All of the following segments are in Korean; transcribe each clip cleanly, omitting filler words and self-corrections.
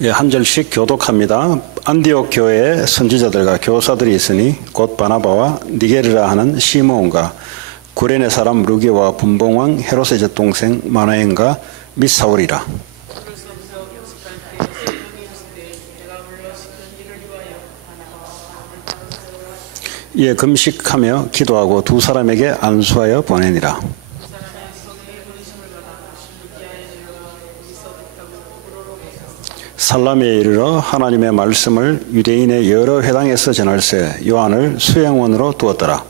예, 한 절씩 교독합니다. 안디옥 교회에 선지자들과 교사들이 있으니 곧 바나바와 니게르라 하는 시므온과 구레네 사람 루기와 분봉왕 헤롯의 젖동생 마나엔과 및 사울이라. 이에 금식하며 기도하고 두 사람에게 안수하여 보내니라. 살라미에 이르러 하나님의 말씀을 유대인의 여러 회당에서 전할세 요한을 수양원으로 두었더라.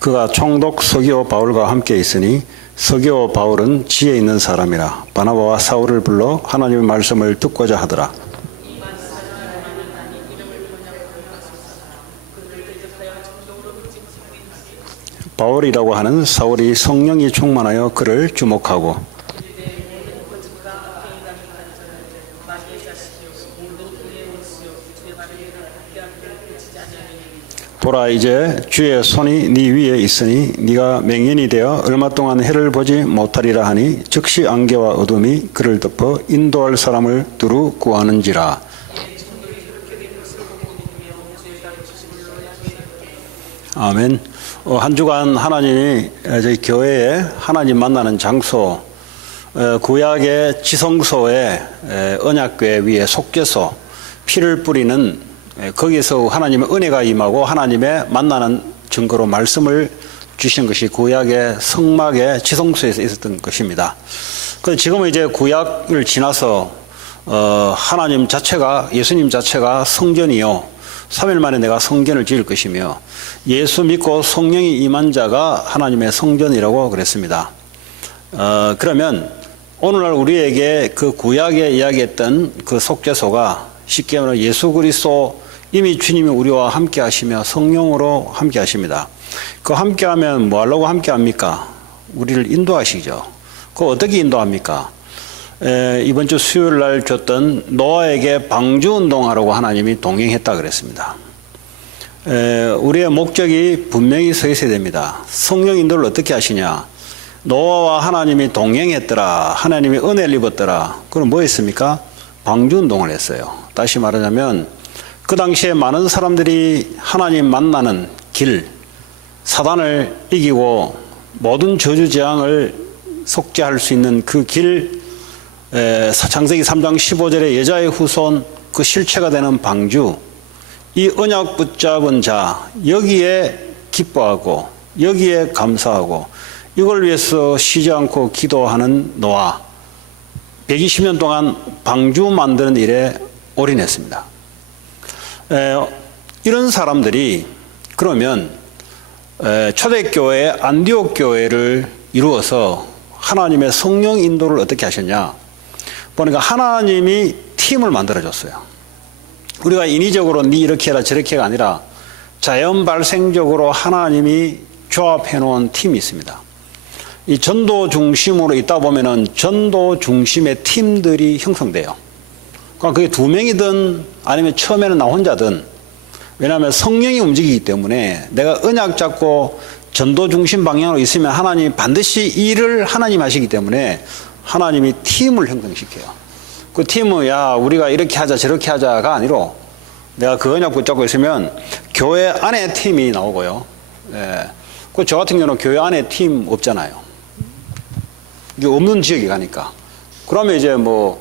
그가 총독 서기오 바울과 함께 있으니 서기오 바울은 지혜 있는 사람이라 바나바와 사울을 불러 하나님의 말씀을 듣고자 하더라. 바울이라고 하는 사울이 성령이 충만하여 그를 주목하고 보라 이제 주의 손이 네 위에 있으니 네가 맹인이 되어 얼마 동안 해를 보지 못하리라 하니 즉시 안개와 어둠이 그를 덮어 인도할 사람을 두루 구하는지라. 아멘. 한 주간 하나님이 저희 교회에 하나님 만나는 장소, 구약의 지성소의 언약궤 위에 속죄소, 피를 뿌리는 거기서 하나님의 은혜가 임하고 하나님의 만나는 증거로 말씀을 주신 것이 구약의 성막의 지성소에서 있었던 것입니다. 그런데 지금은 이제 구약을 지나서 하나님 자체가, 예수님 자체가 성전이요 3일 만에 내가 성전을 지을 것이며 예수 믿고 성령이 임한 자가 하나님의 성전이라고 그랬습니다. 그러면 오늘날 우리에게 그 구약에 이야기했던 그 속죄소가 쉽게 말하면 예수 그리스도 이미 주님이 우리와 함께 하시며 성령으로 함께 하십니다. 그 함께 하면 뭐 하려고 함께 합니까? 우리를 인도하시죠. 그 어떻게 인도합니까? 이번 주 수요일 날 줬던 노아에게 방주 운동하라고 하나님이 동행했다 그랬습니다. 우리의 목적이 분명히 서 있어야 됩니다. 성령 인도를 어떻게 하시냐? 노아와 하나님이 동행했더라. 하나님이 은혜를 입었더라. 그럼 뭐 했습니까? 방주 운동을 했어요. 다시 말하자면 그 당시에 많은 사람들이 하나님 만나는 길, 사단을 이기고 모든 저주재앙을 속죄할 수 있는 그 길, 창세기 3장 15절에 여자의 후손 그 실체가 되는 방주, 이 언약 붙잡은 자, 여기에 기뻐하고 여기에 감사하고 이걸 위해서 쉬지 않고 기도하는 노아, 120년 동안 방주 만드는 일에 올인했습니다. 이런 사람들이 그러면 초대교회 안디옥 교회를 이루어서 하나님의 성령 인도를 어떻게 하셨냐? 보니까 하나님이 팀을 만들어줬어요. 우리가 인위적으로 네 이렇게 해라 저렇게 가 아니라 자연 발생적으로 하나님이 조합해 놓은 팀이 있습니다. 이 전도 중심으로 있다 보면은 전도 중심의 팀들이 형성돼요. 그러니까 그게 2명이든 아니면 처음에는 나 혼자든, 왜냐하면 성령이 움직이기 때문에 내가 언약 잡고 전도 중심 방향으로 있으면 하나님이 반드시 일을 하나님 하시기 때문에 하나님이 팀을 형성시켜요. 그 팀은 야 우리가 이렇게 하자 저렇게 하자가 아니로 내가 그 언약 붙잡고 있으면 교회 안에 팀이 나오고요. 그 저 같은 경우는 교회 안에 팀 없잖아요. 이게 없는 지역에 가니까. 그러면 이제 뭐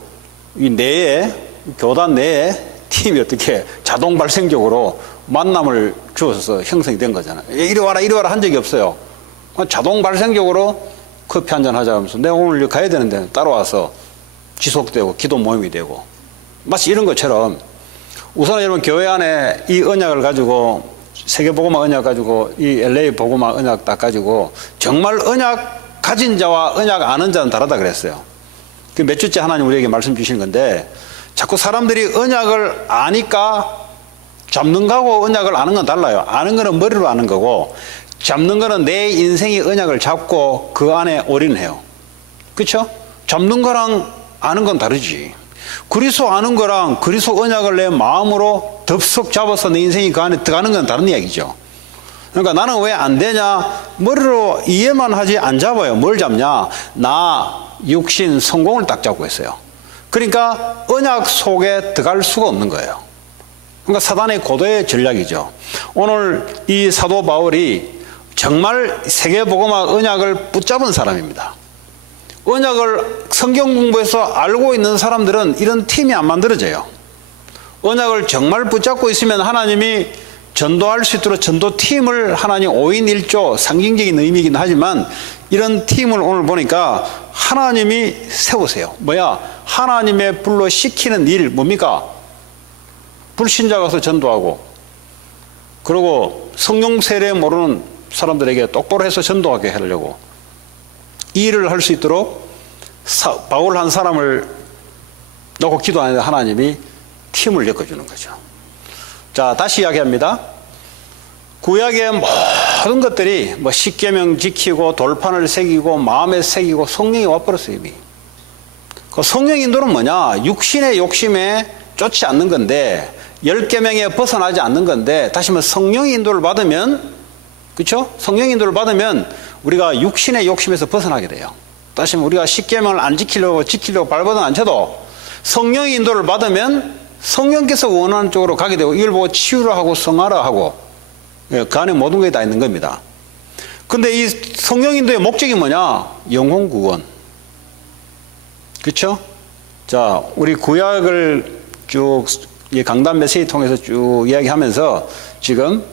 이 내에 교단 내에 팀이 어떻게 자동 발생적으로 만남을 주어서 형성이 된 거잖아요. 이리 와라 한 적이 없어요. 자동 발생적으로 커피 한잔 하자 하면서 내가 오늘 가야 되는데 따라와서 지속되고 기도 모임이 되고 마치 이런 것처럼 우선 여러분 교회 안에 이 언약을 가지고 세계복음화 언약 가지고 이 LA 복음화 언약 딱 가지고 정말 언약 가진 자와 언약 아는 자는 다르다 그랬어요. 그 몇 주째 하나님 우리에게 말씀 주시는 건데 자꾸 사람들이 언약을 아니까 잡는 거하고 언약을 아는 건 달라요. 아는 거는 머리로 아는 거고 잡는 거는 내 인생이 언약을 잡고 그 안에 올인해요. 그렇죠? 잡는 거랑 아는 건 다르지. 그리스도 아는 거랑 그리스도 언약을 내 마음으로 덥석 잡아서 내 인생이 그 안에 들어가는 건 다른 이야기죠. 그러니까 나는 왜 안 되냐? 머리로 이해만 하지 안 잡아요. 뭘 잡냐? 나, 육신, 성공을 딱 잡고 있어요. 그러니까 언약 속에 들어갈 수가 없는 거예요. 그러니까 사단의 고도의 전략이죠. 오늘 이 사도 바울이 정말 세계복음화 언약을 붙잡은 사람입니다. 언약을 성경 공부에서 알고 있는 사람들은 이런 팀이 안 만들어져요. 언약을 정말 붙잡고 있으면 하나님이 전도할 수 있도록 전도팀을 하나님 5인 1조 상징적인 의미이긴 하지만 이런 팀을 오늘 보니까 하나님이 세우세요. 뭐야? 하나님의 불로 시키는 일 뭡니까? 불신자 가서 전도하고 그리고 성령 세례 모르는 사람들에게 똑바로 해서 전도하게 하려고 이 일을 할 수 있도록 바울 한 사람을 놓고 기도하는데 하나님이 팀을 엮어주는 거죠. 자, 다시 이야기합니다. 구약의 모든 것들이 뭐 십계명 지키고 돌판을 새기고 마음에 새기고 성령이 와버렸어요. 이미. 그 성령 인도는 뭐냐? 육신의 욕심에 쫓지 않는 건데 10계명에 벗어나지 않는 건데 다시 말해 성령의 인도를 받으면 그렇죠? 성령 인도를 받으면 우리가 육신의 욕심에서 벗어나게 돼요. 다시 말해 우리가 십계명을 안 지키려고 발버둥 안 쳐도 성령의 인도를 받으면 성령께서 원하는 쪽으로 가게 되고 이걸 보고 치유를 하고 성화를 하고 그 안에 모든 것이 다 있는 겁니다. 근데 이 성령 인도의 목적이 뭐냐? 영혼 구원. 그렇죠? 자, 우리 구약을 쭉 강단 메시지 통해서 쭉 이야기하면서 지금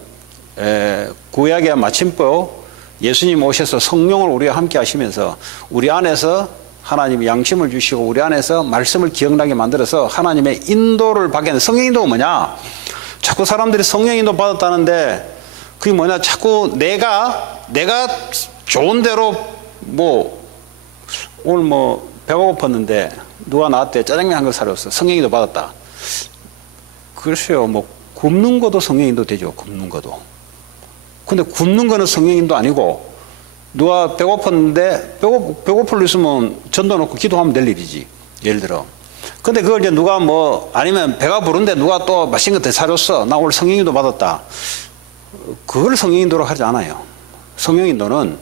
구약의 마침법 예수님 오셔서 성령을 우리와 함께 하시면서 우리 안에서 하나님이 양심을 주시고 우리 안에서 말씀을 기억나게 만들어서 하나님의 인도를 받게 하는 성령 인도가 뭐냐? 자꾸 사람들이 성령 인도 받았다는데 그게 뭐냐? 자꾸 내가 좋은 대로 뭐 오늘 뭐 배가 고팠는데 누가 나한테 짜장면 한 걸 사줬어. 성령 인도 받았다. 글쎄요, 뭐 굶는 것도 성령 인도 되죠. 굶는 것도. 근데 굶는 거는 성령 인도 아니고 누가 배고팠는데 배고플 있으면 전도 놓고 기도하면 될 일이지. 예를 들어. 근데 그걸 이제 누가 뭐 아니면 배가 부른데 누가 또 맛있는 거 더 사줬어. 나 오늘 성령 인도 받았다. 그걸 성령 인도로 하지 않아요. 성령 인도는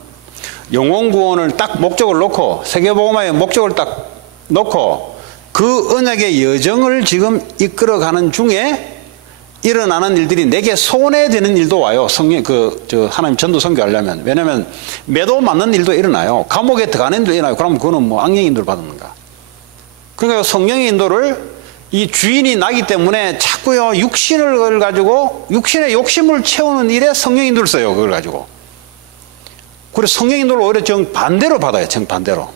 영혼 구원을 딱 목적을 놓고 세계복음화의 목적을 딱 놓고 그 언약의 여정을 지금 이끌어가는 중에 일어나는 일들이 내게 손해되는 일도 와요. 하나님 전도 선교하려면. 왜냐면 매도 맞는 일도 일어나요. 감옥에 들어가는 일도 일어나요. 그러면 그거는 뭐 악령 인도를 받는가. 그러니까 성령의 인도를 이 주인이 나기 때문에 자꾸요 육신을 가지고 육신의 욕심을 채우는 일에 성령 인도를 써요. 그걸 가지고. 그래서 성령 인도를 오히려 정반대로 받아요. 정반대로.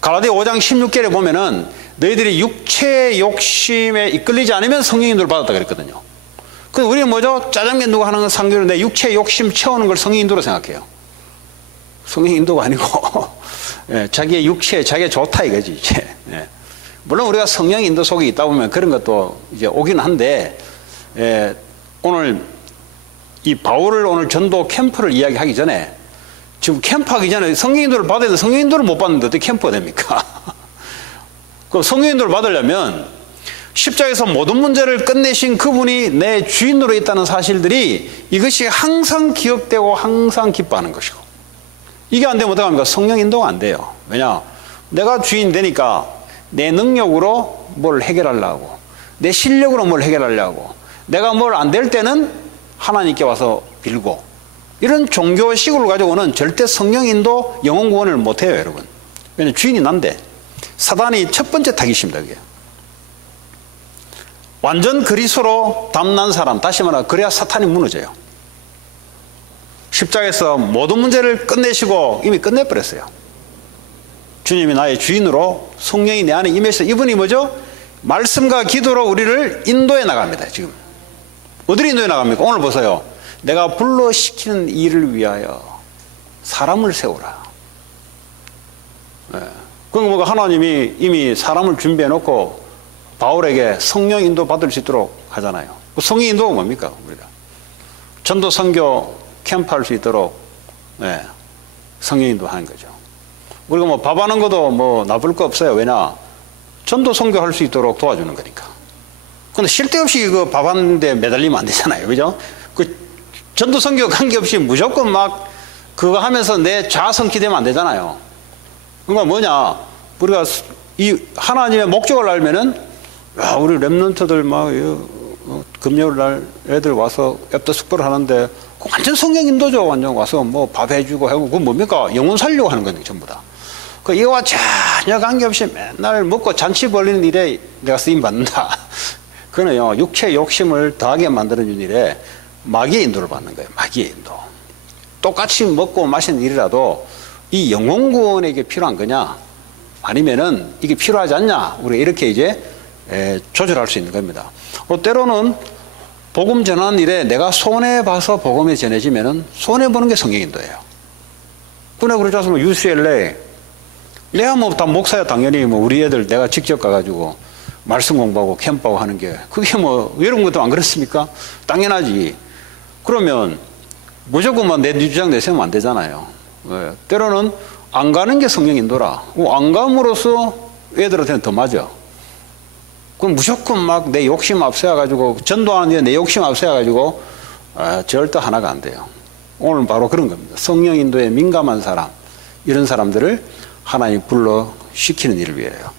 갈라디아 5장 16절에 보면은 너희들이 육체의 욕심에 이끌리지 않으면 성령 인도를 받았다 그랬거든요. 그래서 우리는 뭐죠? 짜장면 누가 하는 건 상대로 내 육체의 욕심 채우는 걸 성령 인도로 생각해요. 성령 인도가 아니고 예, 자기의 육체, 자기가 좋다 이거지 이제. 예. 물론 우리가 성령 인도 속에 있다 보면 그런 것도 이제 오긴 한데 예, 오늘 이 바울을 오늘 전도 캠프를 이야기하기 전에 지금 캠프하기 전에 성령 인도를 받아야 되는데 성령 인도를 못 받는데 어떻게 캠프가 됩니까? 그 성령 인도를 받으려면 십자가에서 모든 문제를 끝내신 그분이 내 주인으로 있다는 사실들이 이것이 항상 기억되고 항상 기뻐하는 것이고 이게 안 되면 어떡합니까? 성령 인도가 안 돼요. 왜냐? 내가 주인 되니까 내 능력으로 뭘 해결하려고 내 실력으로 뭘 해결하려고 내가 뭘 안 될 때는 하나님께 와서 빌고 이런 종교식으로 가지고는 절대 성령 인도 영혼 구원을 못해요 여러분. 왜냐면 주인이 난데 사단이 첫 번째 타깃입니다. 그게. 완전 그리스도로 담난 사람 다시 말하면 그래야 사탄이 무너져요. 십자가에서 모든 문제를 끝내시고 이미 끝내버렸어요. 주님이 나의 주인으로 성령이 내 안에 임해서 이분이 뭐죠? 말씀과 기도로 우리를 인도해 나갑니다. 지금 어디로 인도해 나갑니까? 오늘 보세요. 내가 불러시키는 일을 위하여 사람을 세우라. 네. 그럼 뭐가 하나님이 이미 사람을 준비해 놓고 바울에게 성령 인도 받을 수 있도록 하잖아요. 그 성령 인도가 뭡니까? 우리가 전도 선교 캠프 할 수 있도록 네. 성령 인도 하는 거죠. 우리가 뭐 밥하는 것도 뭐 나쁠 거 없어요. 왜냐? 전도 선교 할 수 있도록 도와주는 거니까. 근데 쉴 데 없이 그 밥하는데 매달리면 안 되잖아요. 그죠? 전도 선교 관계없이 무조건 막 그거 하면서 내 자아성취되면 안 되잖아요. 그러니까 뭐냐, 우리가 이 하나님의 목적을 알면은, 야, 우리 렘넌트들 막 금요일 날 애들 와서 앱도 숙부를 하는데 완전 성령 인도죠. 완전 와서 뭐 밥 해주고 하고, 그건 뭡니까? 영혼 살려고 하는 거니까 전부 다. 그 이와 전혀 관계없이 맨날 먹고 잔치 벌리는 일에 내가 쓰임 받는다. 그거는요, 육체 욕심을 더하게 만드는 일에 마귀의 인도를 받는 거예요. 마귀의 인도. 똑같이 먹고 마시는 일이라도 이 영혼 구원에게 필요한 거냐, 아니면은 이게 필요하지 않냐, 우리가 이렇게 이제 조절할 수 있는 겁니다. 때로는 복음 전하는 일에 내가 손해봐서 복음이 전해지면은 손해보는 게 성령 인도예요. 그러나 그러지 않습니까? UCLA 내가 뭐 다 목사야, 당연히 뭐 우리 애들 내가 직접 가가지고 말씀 공부하고 캠프하고 하는 게, 그게 뭐 이런 것도 안 그렇습니까? 당연하지. 그러면 무조건 뭐 내 주장 내세우면 안 되잖아요. 네. 때로는 안 가는 게 성령 인도라. 안 감으로써 애들한테는 더 맞아. 그럼 무조건 막 내 욕심 앞세워가지고, 전도하는 내 욕심 앞세워가지고, 절대 하나가 안 돼요. 오늘 바로 그런 겁니다. 성령 인도에 민감한 사람, 이런 사람들을 하나님 불러 시키는 일을 위해요.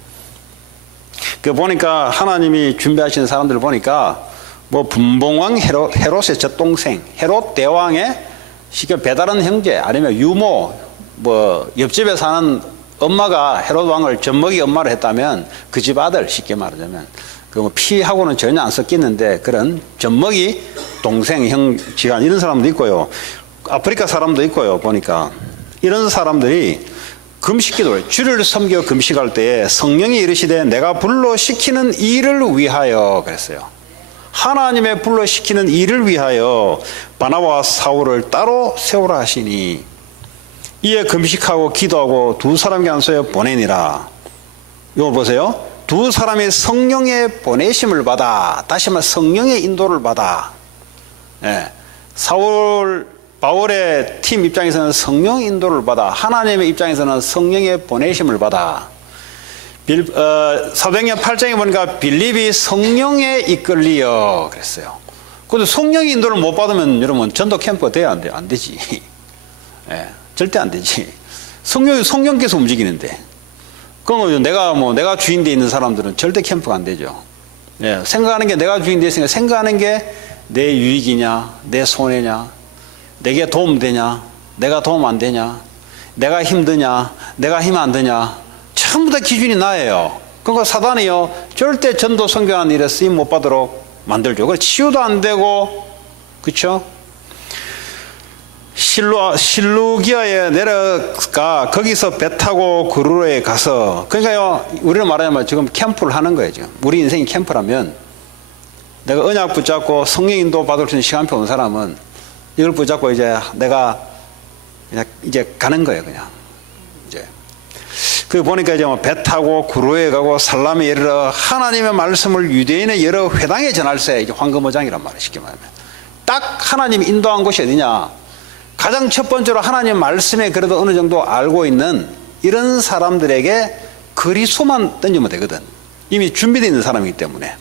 그 보니까 하나님이 준비하신 사람들 보니까 뭐 분봉왕 헤롯의 젖동생, 헤롯 대왕의 쉽게 배다른 형제, 아니면 유모, 뭐 옆집에 사는 엄마가 헤롯 왕을 젖먹이 엄마를 했다면 그 집 아들, 쉽게 말하자면 그 뭐 피하고는 전혀 안 섞이는데 그런 젖먹이 동생, 형, 지간 이런 사람도 있고요. 아프리카 사람도 있고요. 보니까 이런 사람들이 금식기도를, 주를 섬겨 금식할 때에 성령이 이르시되 내가 불러시키는 일을 위하여 그랬어요. 하나님의 불러시키는 일을 위하여 바나바와 사울을 따로 세우라 하시니 이에 금식하고 기도하고 두 사람에게 안수하여 보내니라. 이거 보세요. 두 사람이 성령의 보내심을 받아, 다시 말해 성령의 인도를 받아. 예. 바울의 팀 입장에서는 성령 인도를 받아, 하나님의 입장에서는 성령의 보내심을 받아. 사도행전 8장에 보니까 빌립이 성령에 이끌리어 그랬어요. 그런데 성령의 인도를 못 받으면 여러분 전도 캠프가 돼야 안 돼? 안 되지. 예, 절대 안 되지. 성령께서 움직이는데. 그럼 내가 주인 돼 있는 사람들은 절대 캠프가 안 되죠. 예, 생각하는 게 내가 주인 돼 있으니까 생각하는 게 내 유익이냐, 내 손해냐, 내게 도움 되냐, 내가 도움 안 되냐, 내가 힘드냐, 내가 힘 안 드냐, 전부 다 기준이 나예요. 그러니까 사단이요, 절대 전도 선교하는 일에 쓰임 못 받도록 만들죠. 그래서 치유도 안 되고, 그렇죠? 실루기아에 내려가 거기서 배 타고 그루로에 가서, 그러니까요, 우리는 말하자면 지금 캠프를 하는 거예요. 지금 우리 인생이 캠프라면, 내가 언약 붙잡고 성령 인도 받을 수 있는 시간표 온 사람은 이걸 붙잡고 이제 내가 그냥 이제 가는 거예요. 그냥 이제 그 보니까 이제 배 타고 구로에 가고 살람에 이르러 하나님의 말씀을 유대인의 여러 회당에 전할세. 이게 황금어장이란 말이에요. 쉽게 말하면 딱 하나님이 인도한 곳이 어디냐, 가장 첫 번째로 하나님 말씀에 그래도 어느 정도 알고 있는 이런 사람들에게 그리스도만 던지면 되거든. 이미 준비되어 있는 사람이기 때문에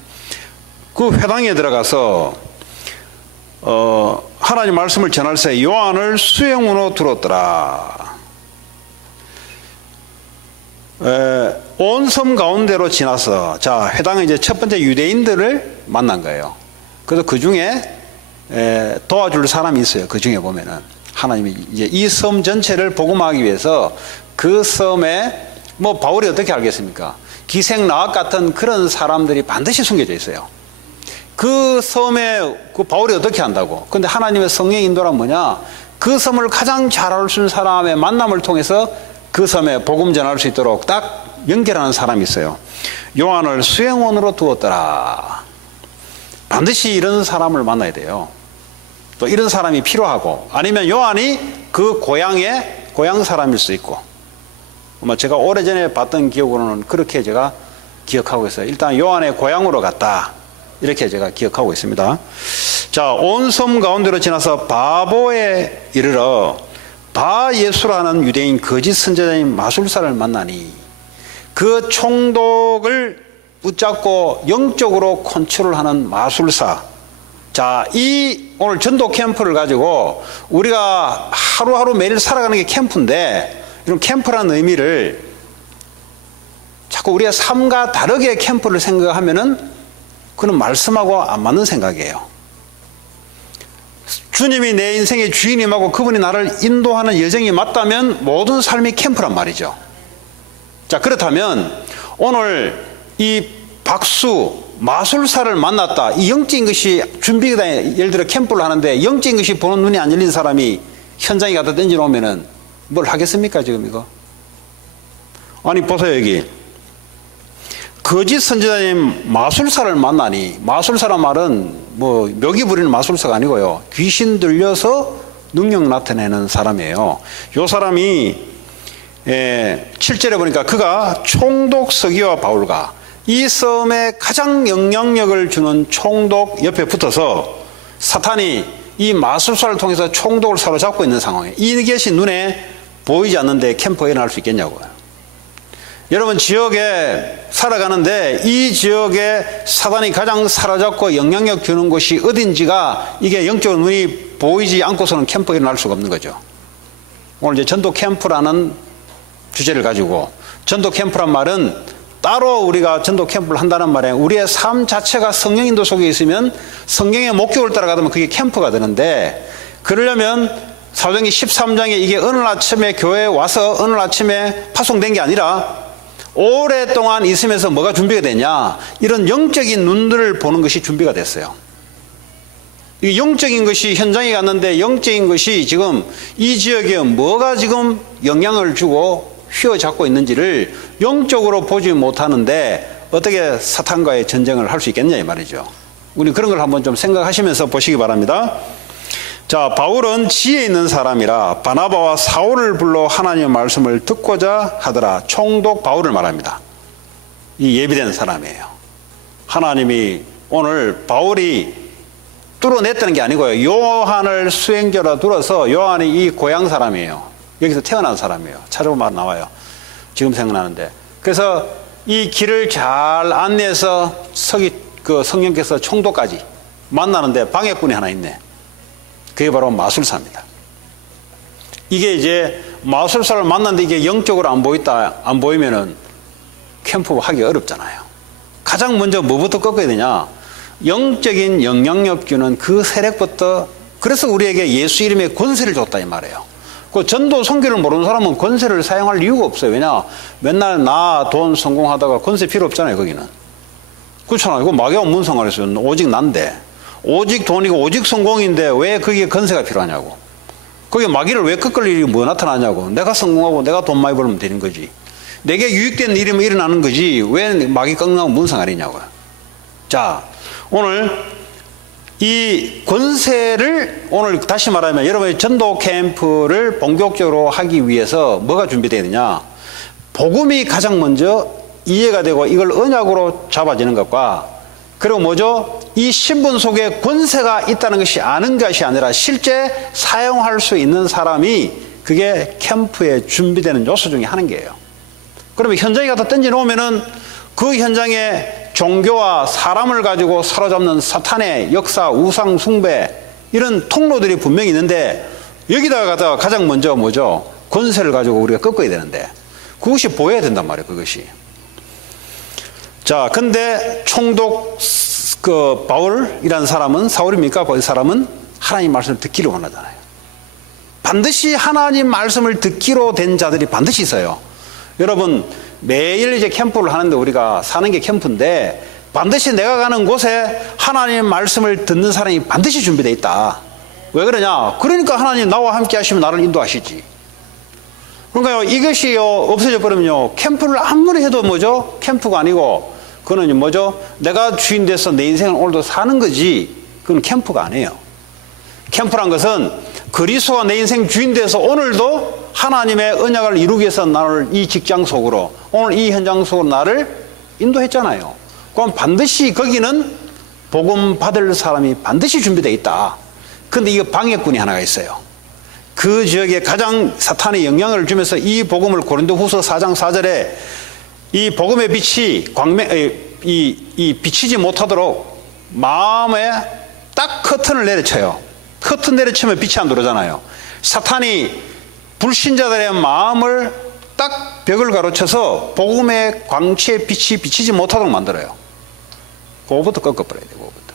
그 회당에 들어가서 하나님 말씀을 전할새 요한을 수행으로 들었더라. 온 섬 가운데로 지나서, 자, 회당은 이제 첫 번째 유대인들을 만난 거예요. 그래서 그 중에 도와줄 사람이 있어요. 그 중에 보면은 하나님이 이제 이 섬 전체를 복음하기 위해서 그 섬에 뭐 바울이 어떻게 알겠습니까? 기생나학 같은 그런 사람들이 반드시 숨겨져 있어요. 그 섬에 그 바울이 어떻게 한다고? 근데 하나님의 성령 인도란 뭐냐? 그 섬을 가장 잘 알 수 있는 사람의 만남을 통해서 그 섬에 복음 전할 수 있도록 딱 연결하는 사람이 있어요. 요한을 수행원으로 두었더라. 반드시 이런 사람을 만나야 돼요. 또 이런 사람이 필요하고, 아니면 요한이 그 고향 사람일 수 있고, 제가 오래전에 봤던 기억으로는 그렇게 제가 기억하고 있어요. 일단 요한의 고향으로 갔다, 이렇게 제가 기억하고 있습니다. 자, 온 섬 가운데로 지나서 바보에 이르러 바 예수라는 유대인 거짓 선지자인 마술사를 만나니 그 총독을 붙잡고 영적으로 컨트롤하는 마술사, 자, 이 오늘 전도 캠프를 가지고 우리가 하루하루 매일 살아가는 게 캠프인데, 이런 캠프라는 의미를 자꾸 우리가 삶과 다르게 캠프를 생각하면은 그건 말씀하고 안 맞는 생각이에요. 주님이 내 인생의 주인님하고 그분이 나를 인도하는 여정이 맞다면 모든 삶이 캠프란 말이죠. 자, 그렇다면 오늘 이 박수, 마술사를 만났다. 이 영적인 것이 준비가, 예를 들어 캠프를 하는데 영적인 것이 보는 눈이 안 열린 사람이 현장에 갖다 던져놓으면은 뭘 하겠습니까, 지금 이거? 아니, 보세요, 여기. 거짓 선지자님 마술사를 만나니, 마술사란 말은 뭐 묘기 부리는 마술사가 아니고요, 귀신 들려서 능력 나타내는 사람이에요. 요 사람이 7절에 보니까 그가 총독 서기와 바울과 이 섬에 가장 영향력을 주는 총독 옆에 붙어서 사탄이 이 마술사를 통해서 총독을 사로잡고 있는 상황이에요. 이것이 눈에 보이지 않는데 캠프가 일어날 수 있겠냐고요. 여러분, 지역에 살아가는데 이 지역에 사단이 가장 사로잡고 영향력 주는 곳이 어딘지가 이게 영적으로 눈이 보이지 않고서는 캠프가 일어날 수가 없는 거죠. 오늘 이제 전도 캠프라는 주제를 가지고, 전도 캠프란 말은 따로 우리가 전도 캠프를 한다는 말에 우리의 삶 자체가 성령 인도 속에 있으면 성경의 목적을 따라가면 그게 캠프가 되는데, 그러려면 사도행전 13장에 이게 어느 아침에 교회에 와서 어느 아침에 파송된 게 아니라 오랫동안 있으면서 뭐가 준비가 되냐, 이런 영적인 눈들을 보는 것이 준비가 됐어요. 이 영적인 것이 현장에 갔는데 영적인 것이 지금 이 지역에 뭐가 지금 영향을 주고 휘어잡고 있는지를 영적으로 보지 못하는데 어떻게 사탄과의 전쟁을 할 수 있겠냐 이 말이죠. 우리 그런 걸 한번 좀 생각하시면서 보시기 바랍니다. 자, 바울은 지혜 있는 사람이라 바나바와 사울을 불러 하나님의 말씀을 듣고자 하더라. 총독 바울을 말합니다. 이 예비된 사람이에요. 하나님이 오늘 바울이 뚫어냈다는 게 아니고요, 요한을 수행자로 들어서, 요한이 이 고향 사람이에요. 여기서 태어난 사람이에요. 찾아보면 나와요. 지금 생각나는데. 그래서 이 길을 잘 안내해서 성령께서 총독까지 만나는데 방해꾼이 하나 있네. 그게 바로 마술사입니다. 이게 이제 마술사를 만났는데 이게 영적으로 안 보이면은 캠프 하기 어렵잖아요. 가장 먼저 뭐부터 꺾어야 되냐? 영적인 영향력 주는 그 세력부터. 그래서 우리에게 예수 이름의 권세를 줬다 이 말이에요. 그 전도 선교를 모르는 사람은 권세를 사용할 이유가 없어요. 왜냐? 맨날 나 돈 성공하다가 권세 필요 없잖아요, 거기는. 그렇잖아요. 이거 마귀하고 무슨 상관이 있어요? 오직 난데. 오직 돈이고 오직 성공인데 왜 거기에 권세가 필요하냐고. 거기에 마귀를 왜 꺾을 일이 뭐 나타나냐고. 내가 성공하고 내가 돈 많이 벌면 되는 거지. 내게 유익된 일이 일어나는 거지. 왜 마귀 꺾는다고 무슨 상관이냐고요. 자, 오늘 이 권세를, 오늘 다시 말하면 여러분의 전도 캠프를 본격적으로 하기 위해서 뭐가 준비되어야 되냐? 복음이 가장 먼저 이해가 되고 이걸 언약으로 잡아지는 것과, 그리고 뭐죠? 이 신분 속에 권세가 있다는 것이 아는 것이 아니라 실제 사용할 수 있는 사람이, 그게 캠프에 준비되는 요소 중에 하는 게예요. 그러면 현장에 갖다 던져놓으면은 그 현장에 종교와 사람을 가지고 사로잡는 사탄의 역사, 우상 숭배, 이런 통로들이 분명히 있는데, 여기다가 가장 먼저 뭐죠? 권세를 가지고 우리가 꺾어야 되는데, 그것이 보여야 된단 말이에요, 그것이. 자, 근데 총독 바울이라는 사람은, 사울입니까? 그 사람은 하나님 말씀을 듣기를 원하잖아요. 반드시 하나님 말씀을 듣기로 된 자들이 반드시 있어요. 여러분, 매일 이제 캠프를 하는데, 우리가 사는 게 캠프인데 반드시 내가 가는 곳에 하나님 말씀을 듣는 사람이 반드시 준비되어 있다. 왜 그러냐? 그러니까 하나님 나와 함께 하시면 나를 인도하시지. 그러니까요, 이것이 없어져 버리면요, 캠프를 아무리 해도 뭐죠? 캠프가 아니고, 그거는 뭐죠? 내가 주인 돼서 내 인생을 오늘도 사는 거지, 그건 캠프가 아니에요. 캠프란 것은 그리스도가 내 인생 주인 돼서 오늘도 하나님의 언약을 이루기 위해서 나를 이 직장 속으로, 오늘 이 현장 속으로 나를 인도했잖아요. 그럼 반드시 거기는 복음 받을 사람이 반드시 준비되어 있다. 그런데 이거 방해꾼이 하나가 있어요. 그 지역에 가장 사탄의 영향을 주면서 이 복음을, 고린도후서 4장 4절에 이 복음의 빛이 비치지 못하도록 마음에 딱 커튼을 내려쳐요. 커튼 내려치면 빛이 안 들어오잖아요. 사탄이 불신자들의 마음을 딱 벽을 가로쳐서 복음의 광채의 빛이 비치지 못하도록 만들어요. 그거부터 꺾어버려야 돼요. 그거부터.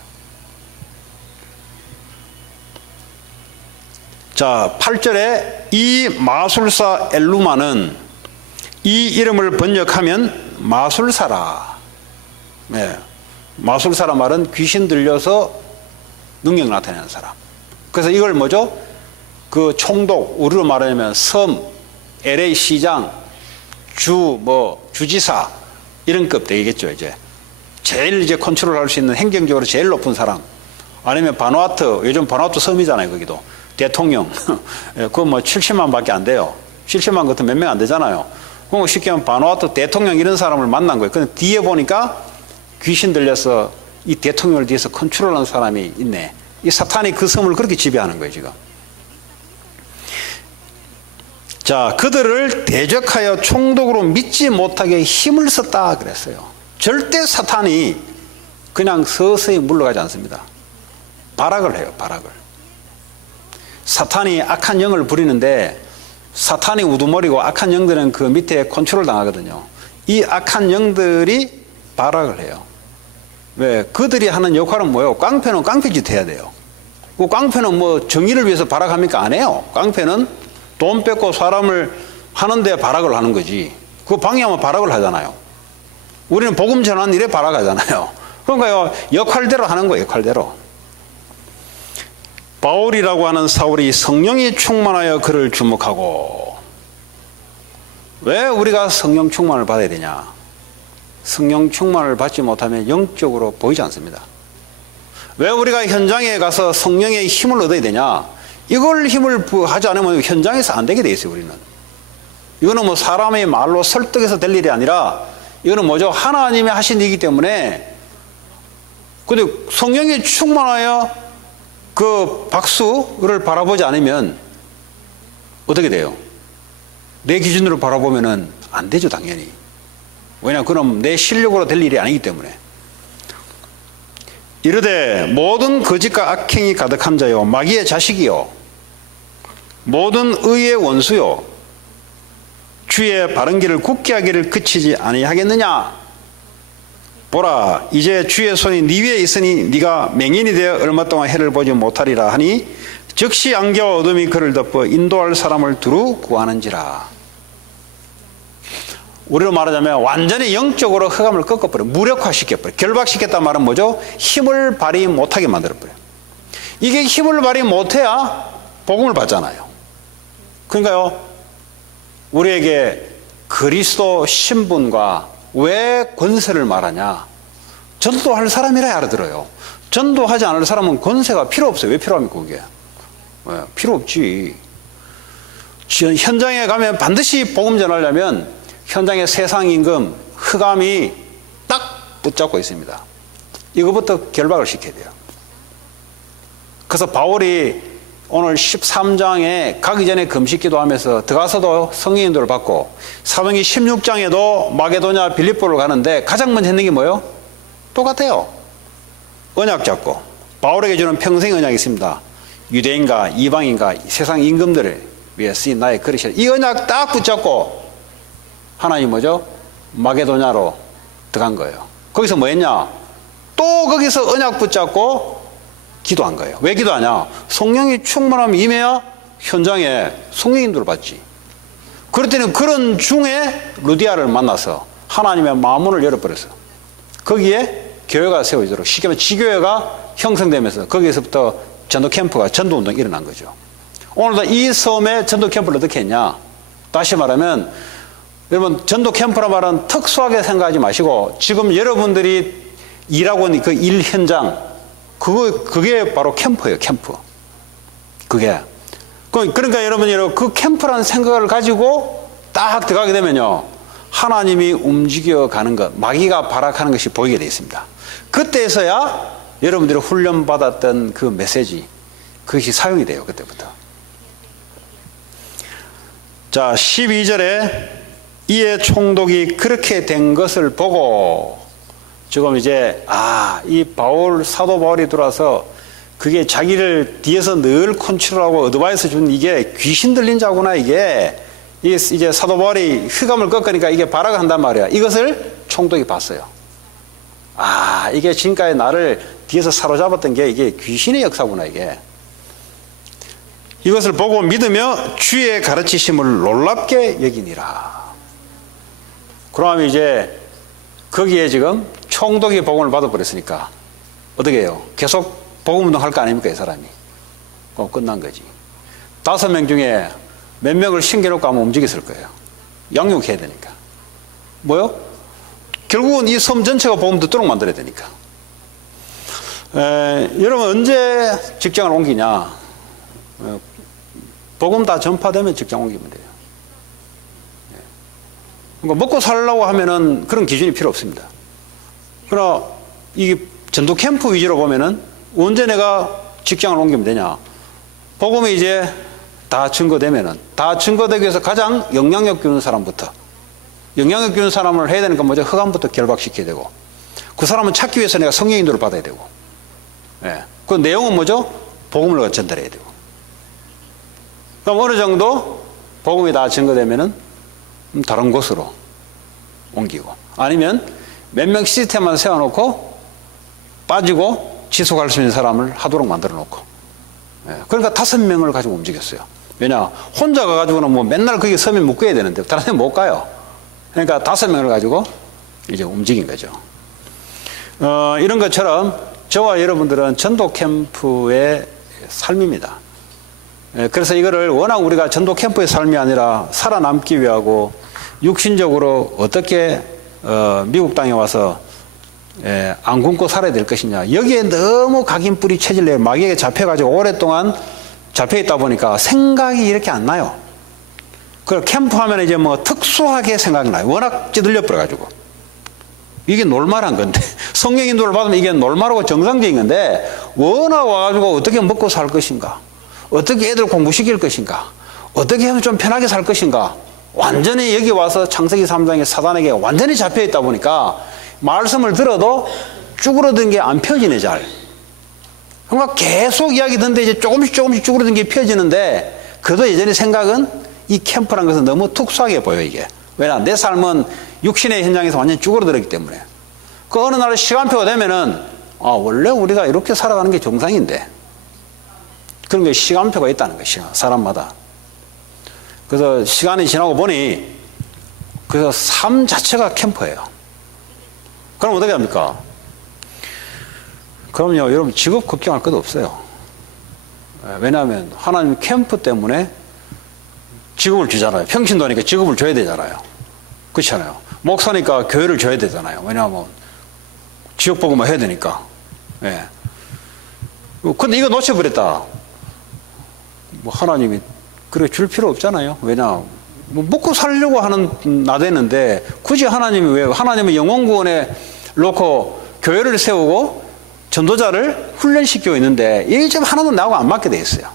자, 8절에 이 마술사 엘루마는 이 이름을 번역하면 마술사라. 네. 마술사라 말은 귀신 들려서 능력 나타내는 사람. 그래서 이걸 뭐죠? 그 총독, 우리로 말하면 섬, LA 시장, 주지사, 이런 급 되겠죠, 이제. 제일 이제 컨트롤 할 수 있는 행정적으로 제일 높은 사람. 아니면 바누아투, 요즘 바누아투 섬이잖아요, 거기도. 대통령. 그거 뭐 70만 밖에 안 돼요. 70만 같은 몇 명 안 되잖아요. 그럼 쉽게 하면 바누아투 대통령 이런 사람을 만난 거예요. 근데 뒤에 보니까 귀신 들려서 이 대통령을 뒤에서 컨트롤하는 사람이 있네. 이 사탄이 그 섬을 그렇게 지배하는 거예요, 지금. 자, 그들을 대적하여 총독으로 믿지 못하게 힘을 썼다 그랬어요. 절대 사탄이 그냥 서서히 물러가지 않습니다. 발악을 해요, 발악을. 사탄이 악한 영을 부리는데 사탄이 우두머리고 악한 영들은 그 밑에 컨트롤 당하거든요. 이 악한 영들이 발악을 해요. 왜? 그들이 하는 역할은 뭐예요? 깡패는 깡패짓 해야 돼요. 그 깡패는 뭐 정의를 위해서 발악합니까? 안 해요. 깡패는 돈 뺏고 사람을 하는데 발악을 하는 거지. 그거 방해하면 발악을 하잖아요. 우리는 복음 전하는 일에 발악하잖아요. 그러니까 역할대로 하는 거예요. 역할대로. 바울이라고 하는 사울이 성령이 충만하여 그를 주목하고. 왜 우리가 성령 충만을 받아야 되냐? 성령 충만을 받지 못하면 영적으로 보이지 않습니다. 왜 우리가 현장에 가서 성령의 힘을 얻어야 되냐? 이걸 힘을 하지 않으면 현장에서 안 되게 돼 있어요, 우리는. 이거는 뭐 사람의 말로 설득해서 될 일이 아니라 이거는 뭐죠? 하나님이 하신 일이기 때문에. 근데 성령이 충만하여 그 박수를 바라보지 않으면 어떻게 돼요? 내 기준으로 바라보면은 안 되죠, 당연히. 왜냐하면 그럼 내 실력으로 될 일이 아니기 때문에. 이르되 모든 거짓과 악행이 가득한 자요 마귀의 자식이요 모든 의의 원수요 주의 바른 길을 굳게 하기를 그치지 아니하겠느냐. 보라 이제 주의 손이 네 위에 있으니 네가 맹인이 되어 얼마 동안 해를 보지 못하리라 하니 즉시 안개와 어둠이 그를 덮어 인도할 사람을 두루 구하는지라. 우리로 말하자면 완전히 영적으로 흑암을 꺾어버려. 무력화시켜버려. 결박시켰단 말은 뭐죠? 힘을 발휘 못하게 만들어버려. 이게 힘을 발휘 못해야 복음을 받잖아요. 그러니까요, 우리에게 그리스도 신분과 왜 권세를 말하냐? 전도할 사람이라 알아들어요. 전도하지 않을 사람은 권세가 필요 없어요. 왜 필요합니까, 그게? 왜? 필요 없지. 현장에 가면 반드시 복음 전하려면 현장의 세상 임금, 흑암이 딱 붙잡고 있습니다. 이거부터 결박을 시켜야 돼요. 그래서 바울이 오늘 13장에 가기 전에 금식 기도하면서 들어가서도 성령 인도를 받고 사도행전 16장에도 마게도냐 빌립보를 가는데 가장 먼저 했는 게 뭐예요? 똑같아요. 언약 잡고. 바울에게 주는 평생 언약이 있습니다. 유대인과 이방인과 세상 임금들을 위해 쓰인 나의 그릇이라. 이 언약 딱 붙잡고 하나님 뭐죠? 마게도냐로 들어간 거예요. 거기서 뭐 했냐? 또 거기서 언약 붙잡고 기도한 거예요. 왜 기도하냐? 성령이 충만하면 임해야 현장에 성령 인도를 받지. 그랬더니 그런 중에 루디아를 만나서 하나님의 마음문을 열어버렸어. 거기에 교회가 세워지도록, 쉽게 말하면 지교회가 형성되면서 거기에서부터 전도 캠프가, 전도 운동이 일어난 거죠. 오늘도 이 섬에 전도 캠프를 어떻게 했냐? 다시 말하면 여러분, 전도 캠프라 말은 특수하게 생각하지 마시고 지금 여러분들이 일하고 있는 그 일 현장, 그게 바로 캠프예요, 캠프. 그게. 그러니까 여러분이 그 캠프라는 생각을 가지고 딱 들어가게 되면요, 하나님이 움직여가는 것, 마귀가 발악하는 것이 보이게 되어 있습니다. 그때서야 여러분들이 훈련받았던 그 메시지, 그것이 사용이 돼요, 그때부터. 자, 12절에 이에 총독이 그렇게 된 것을 보고 지금 이제 이 바울, 사도 바울이 들어와서 그게 자기를 뒤에서 늘 컨트롤하고 어드바이스 준 이게 귀신 들린 자구나, 이게 이제 사도 바울이 흑암을 꺾으니까 이게 발악한단 말이야. 이것을 총독이 봤어요. 아, 이게 지금까지 나를 뒤에서 사로잡았던 게 이게 귀신의 역사구나, 이게. 이것을 보고 믿으며 주의 가르치심을 놀랍게 여기니라. 그러면 이제 거기에 지금 총독이 복음을 받아버렸으니까 어떻게 해요? 계속 복음 운동할 거 아닙니까, 이 사람이? 그럼 끝난 거지. 5명 중에 몇 명을 신겨놓고 아마 움직였을 거예요. 양육해야 되니까. 뭐요? 결국은 이 섬 전체가 복음 듣도록 만들어야 되니까. 여러분 언제 직장을 옮기냐? 복음 다 전파되면 직장 옮기면 돼요. 그러니까 먹고 살려고 하면은 그런 기준이 필요 없습니다. 그러나 이 전도 캠프 위주로 보면은 언제 내가 직장을 옮기면 되냐? 복음이 이제 다 증거되면은, 다 증거되기 위해서 가장 영향력 있는 사람부터, 영향력 있는 사람을 해야 되니까 먼저 흑암부터 결박시켜야 되고, 그 사람은 찾기 위해서 내가 성령 인도를 받아야 되고, 그 내용은 뭐죠? 복음을 전달해야 되고. 그럼 어느 정도 복음이 다 증거되면은 다른 곳으로 옮기고, 아니면 몇 명 시스템만 세워놓고 빠지고 지속할 수 있는 사람을 하도록 만들어 놓고. 그러니까 5명을 가지고 움직였어요. 왜냐, 혼자 가가지고는 뭐 맨날 거기 섬에 묶어야 되는데 다른 데 못 가요. 그러니까 5명을 가지고 이제 움직인 거죠. 이런 것처럼 저와 여러분들은 전도 캠프의 삶입니다. 그래서 이거를 워낙 우리가 전도 캠프의 삶이 아니라 살아남기 위하고 육신적으로 어떻게 미국 땅에 와서 안 굶고 살아야 될 것이냐, 여기에 너무 각인뿌리 체질에 마귀에게 잡혀가지고 오랫동안 잡혀있다 보니까 생각이 이렇게 안 나요. 그 캠프 하면 이제 뭐 특수하게 생각이 나요. 워낙 찌들려 버려가지고. 이게 놀만한 건데 성령 인도를 받으면 이게 놀만하고 정상적인 건데, 워낙 와가지고 어떻게 먹고 살 것인가, 어떻게 애들 공부시킬 것인가, 어떻게 하면 좀 편하게 살 것인가, 완전히 여기 와서 창세기 3장에 사단에게 완전히 잡혀있다 보니까 말씀을 들어도 쭈그러든 게 안 펴지네, 잘. 그러니까 계속 이야기 듣는데 이제 조금씩 쭈그러든 게 펴지는데, 그래도 예전에 생각은 이 캠프라는 것은 너무 특수하게 보여, 이게. 왜냐, 내 삶은 육신의 현장에서 완전히 쭈그러들었기 때문에. 그 어느 날 시간표가 되면은, 아, 원래 우리가 이렇게 살아가는 게 정상인데. 그런 게 시간표가 있다는 거야, 사람마다. 그래서 시간이 지나고 보니, 그래서 삶 자체가 캠프예요. 그럼 어떻게 합니까? 그럼요, 여러분 직업 걱정할 것도 없어요. 왜냐하면 하나님 캠프 때문에 직업을 주잖아요. 평신도니까 직업을 줘야 되잖아요. 그렇잖아요. 목사니까 교회를 줘야 되잖아요. 왜냐하면 지역복음만 해야 되니까. 근데 이거 놓쳐버렸다. 뭐 하나님이 그래 줄 필요 없잖아요. 왜냐, 뭐 먹고 살려고 하는 나대는데 굳이 하나님이 왜, 하나님은 영혼구원에 놓고 교회를 세우고 전도자를 훈련시키고 있는데 이게 좀 하나도 나하고 안 맞게 돼 있어요.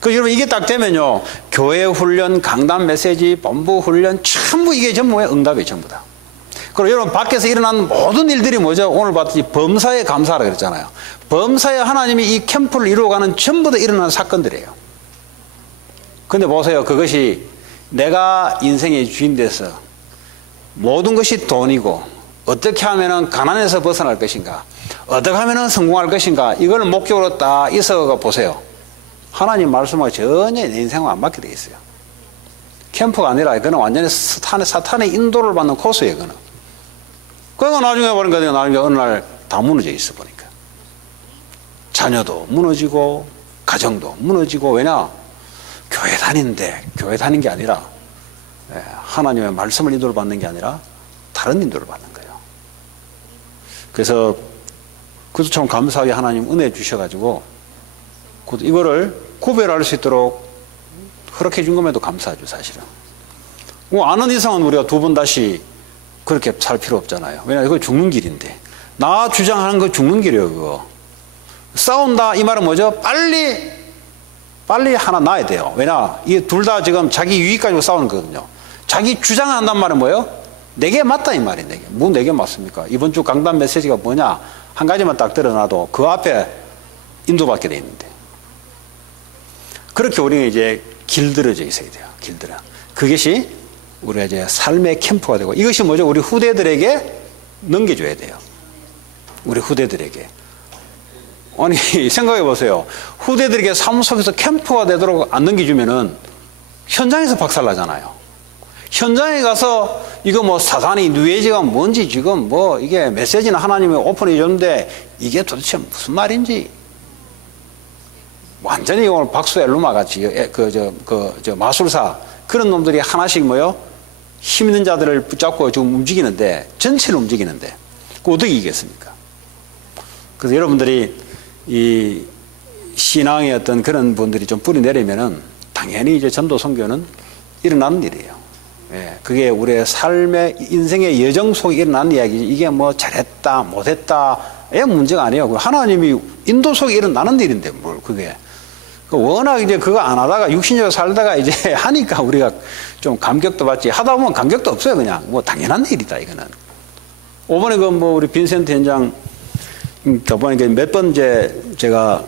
그 여러분 이게 딱 되면요, 교회 훈련, 강단 메시지, 본부 훈련 전부 이게 전부 응답이 전부 다. 그리고 여러분 밖에서 일어난 모든 일들이 뭐죠? 오늘 봤듯이 범사에 감사하라 그랬잖아요. 범사에 하나님이 이 캠프를 이루어가는 전부 다 일어나는 사건들이에요. 근데 보세요, 그것이 내가 인생의 주인 돼서 모든 것이 돈이고 어떻게 하면 가난에서 벗어날 것인가, 어떻게 하면 성공할 것인가, 이걸 목적으로 딱 있어가 보세요. 하나님 말씀하고 전혀 내 인생과 안 맞게 돼 있어요. 캠프가 아니라 이거는 완전히 사탄의 인도를 받는 코스예요, 이거는. 그러니까 나중에 보니까 나중에 어느 날 다 무너져 있어 보니까. 자녀도 무너지고 가정도 무너지고. 왜냐? 교회 다니는데 교회 다닌 게 아니라 하나님의 말씀을 인도를 받는 게 아니라 다른 인도를 받는 거예요. 그래서 그것도 참 감사하게 하나님 은혜 주셔가지고 이거를 구별할 수 있도록 허락해 준 것에도 감사하죠, 사실은. 뭐 아는 이상은 우리가 두 번 다시 그렇게 살 필요 없잖아요. 왜냐, 이거 죽는 길인데. 나 주장하는 거 죽는 길이에요, 그거. 싸운다 이 말은 뭐죠? 빨리 하나 놔야 돼요. 왜냐, 이 둘 다 지금 자기 유익 가지고 싸우는 거거든요. 자기 주장한단 말은 뭐예요? 내게 맞다 이 말이에요. 내게. 뭐 내게 맞습니까? 이번 주 강단 메시지가 뭐냐? 한 가지만 딱 드러나도 그 앞에 인도받게 돼 있는데. 그렇게 우리가 이제 길들여져 있어야 돼요. 길들여. 그것이 우리가 이제 삶의 캠프가 되고, 이것이 뭐죠? 우리 후대들에게 넘겨줘야 돼요. 우리 후대들에게. 아니, 생각해 보세요. 후대들에게 삶 속에서 캠프가 되도록 안 넘겨주면은 현장에서 박살나잖아요. 현장에 가서 이거 뭐 사단이 뉴에이지가 뭔지 지금 뭐 이게 메시지는 하나님이 오픈해 줬는데 이게 도대체 무슨 말인지 완전히 오늘 박수 엘루마 같이 마술사 그런 놈들이 하나씩 뭐요? 힘 있는 자들을 붙잡고 지금 움직이는데 전체를 움직이는데 그 어떻게 이기겠습니까? 그래서 여러분들이 이 신앙의 어떤 그런 분들이 좀 뿌리 내리면은 당연히 이제 전도 선교는 일어나는 일이에요. 예, 그게 우리의 삶의 인생의 여정 속에 일어나는 이야기지. 이게 뭐 잘했다 못했다의 문제가 아니에요. 하나님이 인도 속에 일어나는 일인데 뭘 그게. 워낙 이제 그거 안 하다가 육신적으로 살다가 이제 하니까 우리가 좀 감격도 받지. 하다 보면 감격도 없어요. 그냥 뭐 당연한 일이다 이거는. 이번에 그 뭐 우리 빈센트 현장 보니까 몇 번 이제 제가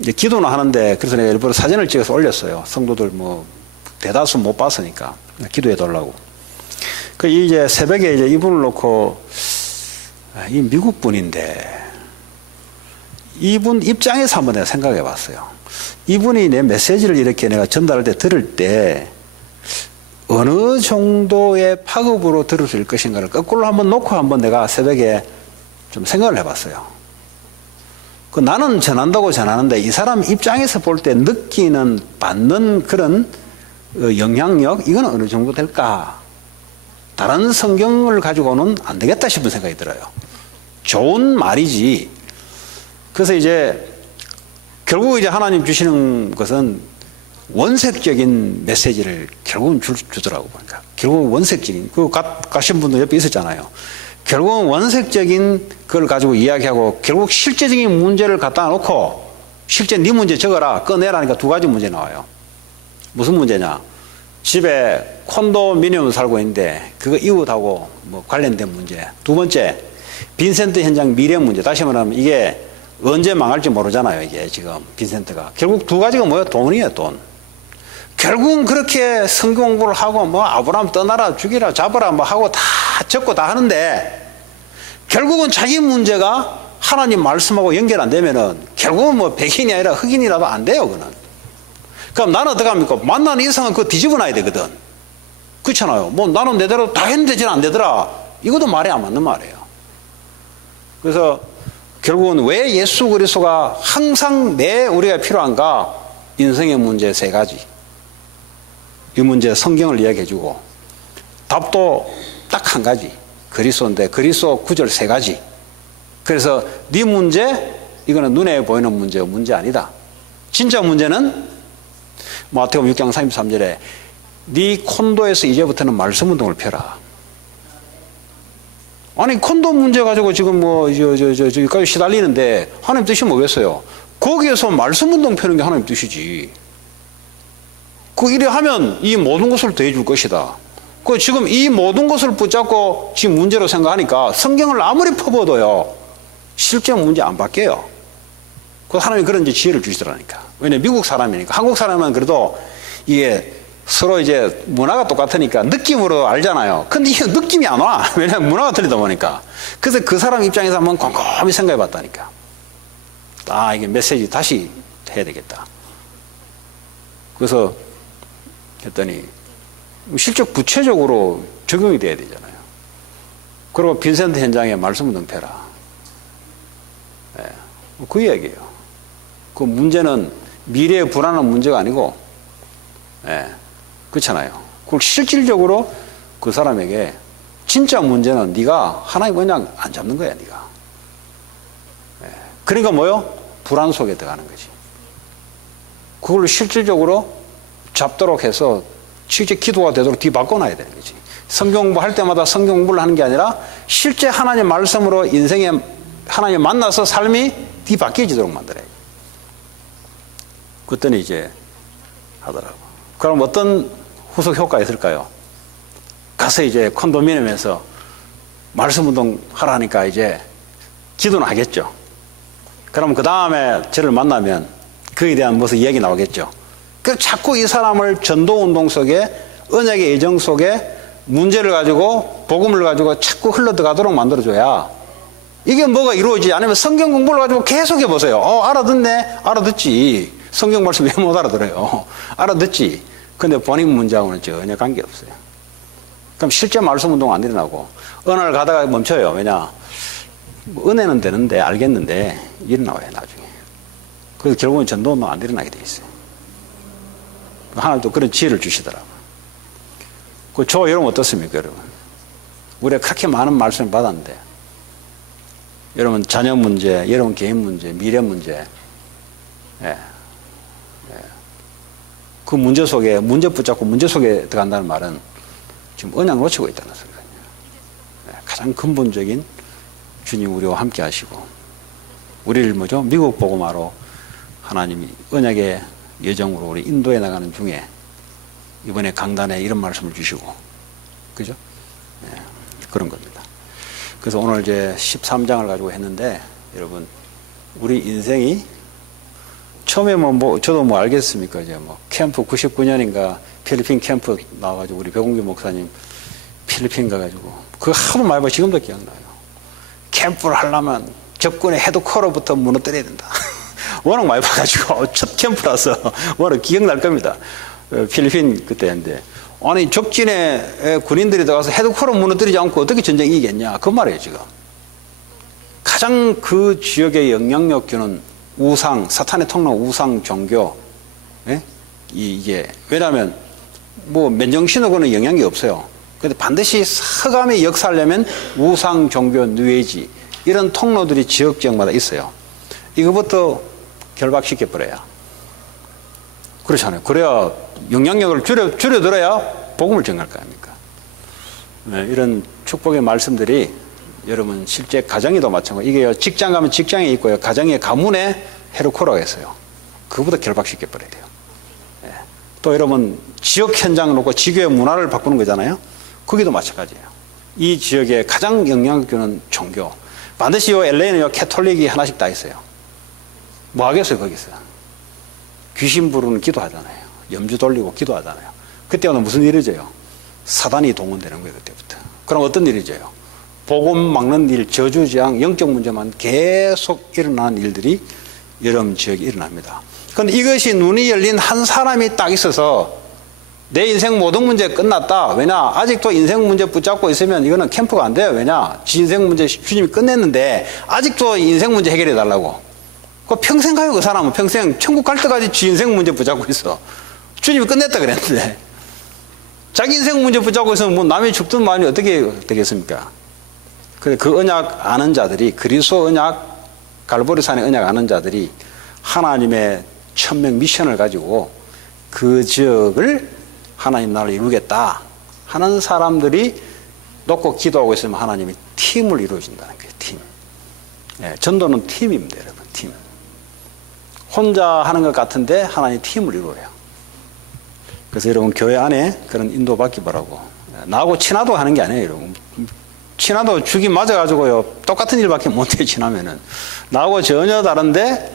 이제 기도는 하는데 그래서 내가 일부러 사진을 찍어서 올렸어요. 성도들 뭐 대다수 못 봤으니까 기도해 달라고. 그 이제 새벽에 이제 이분을 놓고 이 미국 분인데 이분 입장에서 한번 내가 생각해 봤어요. 이분이 내 메시지를 이렇게 내가 전달할 때 들을 때 어느 정도의 파급으로 들을 것인가를 거꾸로 한번 놓고 한번 내가 새벽에 좀 생각을 해봤어요. 그 나는 전한다고 전하는데 이 사람 입장에서 볼 때 느끼는 받는 그런 영향력 이건 어느 정도 될까? 다른 성경을 가지고는 안 되겠다 싶은 생각이 들어요. 좋은 말이지. 그래서 이제 결국 이제 하나님 주시는 것은 원색적인 메시지를 결국은 주더라고 보니까. 결국은 원색적인, 그 가신 분도 옆에 있었잖아요. 결국은 원색적인 걸 가지고 이야기하고 결국 실제적인 문제를 갖다 놓고 실제 네 문제 적어라, 꺼내라니까 두 가지 문제 나와요. 무슨 문제냐? 집에 콘도미니엄 살고 있는데 그거 이웃하고 뭐 관련된 문제. 두 번째, 빈센트 현장 미래 문제. 다시 말하면 이게 언제 망할지 모르잖아요. 이게 지금 빈센트가. 결국 두 가지가 뭐예요? 돈이에요, 돈. 결국은 그렇게 성경 공부를 하고 뭐 아브라함 떠나라 죽이라 잡아라 뭐 하고 다 적고 다 하는데 결국은 자기 문제가 하나님 말씀하고 연결 안 되면은 결국은 뭐 백인이 아니라 흑인이라도 안 돼요. 그는. 그럼 나는 어떻게 합니까? 만나는 이상은 그거 뒤집어 놔야 되거든. 그렇잖아요. 뭐 나는 내대로 다 했는데 잘 안 되더라. 이것도 말이 안 맞는 말이에요. 그래서 결국은 왜 예수 그리스도가 항상 내 우리가 필요한가? 인생의 문제 세 가지. 이 문제 성경을 이야기해주고 답도 딱 한 가지. 그리스도인데 그리스도 구절 세 가지. 그래서 네 문제 이거는 눈에 보이는 문제 아니다. 진짜 문제는 마태복음 6장 33절에 네 콘도에서 이제부터는 말씀 운동을 펴라. 아니 콘도 문제 가지고 지금 뭐 여기까지 시달리는데 하나님 뜻이 뭐겠어요? 거기에서 말씀 운동 펴는 게 하나님 뜻이지. 그 일에 하면 이 모든 것을 더해줄 것이다. 그 지금 이 모든 것을 붙잡고 지금 문제로 생각하니까 성경을 아무리 퍼봐도요 실제 문제 안 바뀌어요. 그 하나님이 그런 이제 지혜를 주시더라니까. 왜냐면 미국 사람이니까. 한국 사람은 그래도 이게 서로 이제 문화가 똑같으니까 느낌으로 알잖아요. 근데 이게 느낌이 안 와. 왜냐면 문화가 틀리다 보니까. 그래서 그 사람 입장에서 한번 곰곰이 생각해 봤다니까. 아, 이게 메시지 다시 해야 되겠다. 그래서 했더니 실제 구체적으로 적용이 돼야 되잖아요. 그리고 빈센트 현장에 말씀 등패라. 예, 그 이야기예요. 그 문제는 미래에 불안한 문제가 아니고, 예, 그렇잖아요. 그걸 실질적으로 그 사람에게 진짜 문제는 네가 하나님 그냥 안 잡는 거야, 네가. 예, 그러니까 뭐요? 불안 속에 들어가는 거지. 그걸 실질적으로 잡도록 해서 실제 기도가 되도록 뒤바꿔놔야 되는 거지. 성경 공부할 때마다 성경 공부를 하는 게 아니라 실제 하나님 말씀으로 인생에 하나님 만나서 삶이 뒤바뀌어지도록 만들어야 돼. 그랬더니 이제 하더라고. 그럼 어떤 후속 효과가 있을까요? 가서 이제 콘도미니엄에서 말씀 운동 하라니까 이제 기도는 하겠죠. 그럼 그 다음에 저를 만나면 그에 대한 무슨 이야기 나오겠죠. 그 자꾸 이 사람을 전도운동 속에 언약의 예정 속에 문제를 가지고 복음을 가지고 자꾸 흘러들어가도록 만들어줘야 이게 뭐가 이루어지지 않으면 성경 공부를 가지고 계속 해보세요. 알아듣네? 알아듣지. 성경 말씀 왜 못 알아들어요? 알아듣지. 근데 본인 문제하고는 전혀 관계없어요. 그럼 실제 말씀 운동 안 일어나고 어느 날 가다가 멈춰요. 왜냐? 뭐 은혜는 되는데 알겠는데 일어나와요 나중에. 그래서 결국은 전도운동 안 일어나게 돼 있어요. 하나님도 그런 지혜를 주시더라고요. 여러분 어떻습니까 여러분? 우리가 그렇게 많은 말씀을 받았는데 여러분 자녀 문제, 여러분 개인 문제, 미래 문제 그 문제 속에 문제 붙잡고 문제 속에 들어간다는 말은 지금 언약 놓치고 있다는 소리거든요. 가장 근본적인 주님 우리와 함께 하시고 우리를 미국 복음화로 하나님이 언약의 예정으로 우리 인도해 나가는 중에 이번에 강단에 이런 말씀을 주시고 그죠? 그런 겁니다. 그래서 오늘 이제 13장을 가지고 했는데 여러분 우리 인생이 처음에 저도 알겠습니까? 이제 캠프 99년인가 필리핀 캠프 나와가지고 우리 백운기 목사님 필리핀 가가지고 그거 하도 많이 봐 지금도 기억나요. 캠프를 하려면 적군의 헤드쿼터부터 무너뜨려야 된다. 워낙 많이 봐가지고 첫 캠프라서 워낙 기억날 겁니다. 필리핀 그때인데 아니 적진의 군인들이 들어가서 헤드쿼터 무너뜨리지 않고 어떻게 전쟁 이기겠냐 그 말이에요 지금. 가장 그 지역에 영향력 주는 우상 사탄의 통로 우상 종교 이게 왜냐하면 맨정신하고는 영향이 없어요. 근데 반드시 서감에 역사하려면 우상 종교 뉴에이지 이런 통로들이 지역 지역마다 있어요. 이거부터 결박시켜 버려야 그렇잖아요. 그래야 영향력을 줄여들어야 복음을 전할 거 아닙니까? 이런 축복의 말씀들이 여러분 실제 가정에도 마찬가지. 이게 직장 가면 직장에 있고요. 가정에 가문에 헤르코라고 했어요. 그거부터 결박시켜 버려야 돼요. 또 여러분 지역 현장을 놓고 지교의 문화를 바꾸는 거잖아요. 거기도 마찬가지예요. 이 지역에 가장 영향력 주는 종교. 반드시 LA는 캐톨릭이 하나씩 다 있어요. 뭐 하겠어요 거기서. 귀신 부르는 기도하잖아요. 염주 돌리고 기도하잖아요. 그때는 무슨 일이죠? 사단이 동원되는 거예요 그때부터. 그럼 어떤 일이죠? 복음 막는 일, 저주지향, 영적 문제만 계속 일어나는 일들이 여러분 지역에 일어납니다. 그런데 이것이 눈이 열린 한 사람이 딱 있어서 내 인생 모든 문제 끝났다. 왜냐? 아직도 인생 문제 붙잡고 있으면 이거는 캠프가 안 돼요. 왜냐? 지 인생 문제 주님이 끝냈는데 아직도 인생 문제 해결해 달라고. 그 평생 가요 그 사람은. 평생 천국 갈 때까지 지 인생 문제 붙잡고 있어. 주님이 끝냈다 그랬는데 자기 인생 문제 붙잡고 있으면 남이 죽든 마음이 어떻게 되겠습니까? 그래 그 언약 아는 자들이 그리스도 언약 갈보리산의 언약 아는 자들이 하나님의 천명 미션을 가지고 그 지역을 하나님 나라를 이루겠다 하는 사람들이 놓고 기도하고 있으면 하나님이 팀을 이루어진다는 거예요. 팀. 전도는 팀입니다 여러분. 팀. 혼자 하는 것 같은데 하나님 팀을 이루어요. 그래서 여러분 교회 안에 그런 인도받기 바라고. 나하고 친하도 하는 게 아니에요 여러분. 친하도 죽이 맞아가지고요 똑같은 일밖에 못해 지나면은 나하고 전혀 다른데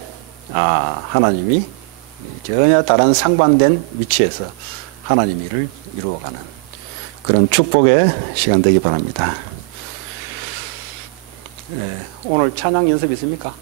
하나님이 전혀 다른 상반된 위치에서 하나님 일을 이루어가는 그런 축복의 시간 되기 바랍니다. 오늘 찬양 연습 있습니까?